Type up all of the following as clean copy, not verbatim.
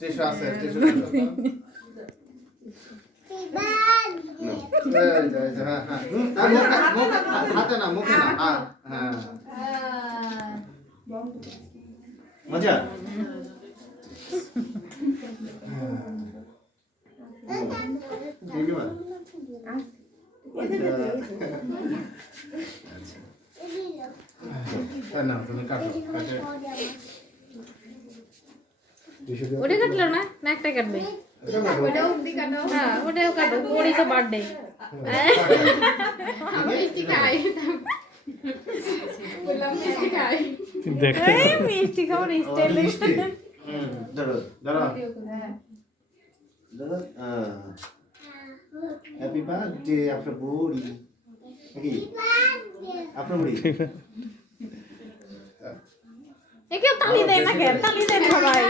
tissue আছে, tissue হ্যাঁ হ্যাঁ হাতে না মুখে না হ্যাঁ মজা না তুমি কাটো ওটা কাটলো না না একটাই কাটবে হ্যাঁ ওটাও কাটো ওরই তো বার্থডে মিষ্টি খাওয়ার স্টাইলে ধরো ধরো ধরো হ্যাপি বার্থডে আপনার বুড়ি কি আপনার বুড়ি কেউ তালি দেয় না কেন তালি দেন সবাই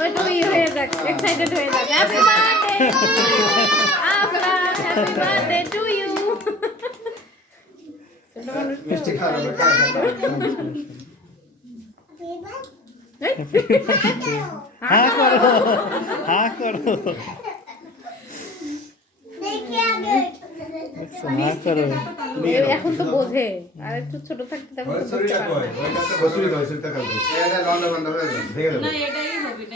ওই তুমি হয়ে যাক এক্সাইটেড হয়ে যাক হ্যাপি বার্থডে আপনা হ্যাপি বার্থডে টু ইউ মিষ্টি খাওয়া হ্যাঁ করো এখন তো বোঝে আর একটু ছোট থাকতে তখন তো বুঝতে পারে না এটাই হবে না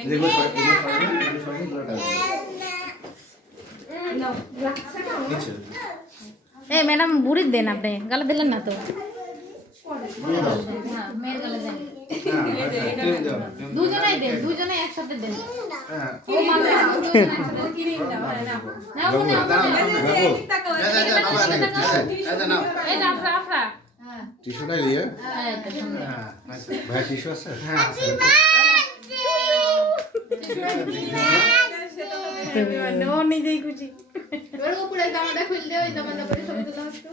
এই ম্যাডাম বুড়ির দেন আপনি গালে দিলেন না তো মেয়ের গালে দেন দুজনেই দেন দুজনেই একসাথে দেন ও মামা দুজনেই একসাথে কিনে দাও নাও এই না আফরা আফরা টিস্যুটা দিয়ে হ্যাঁ ভাই টিস্যু আছে হ্যাঁ নো নিজেই খুশি এবার উপরে জামাটা খুললে ওই জামাটা পরে ছবি তোলা হতো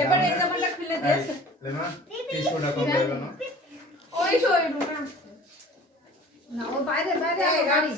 এবার এই জামাটা খুলে দিয়েছে লেমা টিস্যুটা কম দেবে না ওই শোয় না ও বাইরে বাইরে গাড়ি